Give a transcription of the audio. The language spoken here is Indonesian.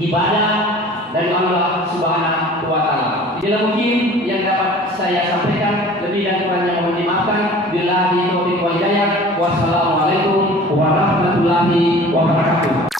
ibadah dari Allah Subhanahu wa Ta'ala. Inilah mungkin yang dapat saya sampaikan, lebih dan kurangnya mohon dimaafkan. Billahi taufiq wal hidayah. Wassalamualaikum warahmatullahi wabarakatuh.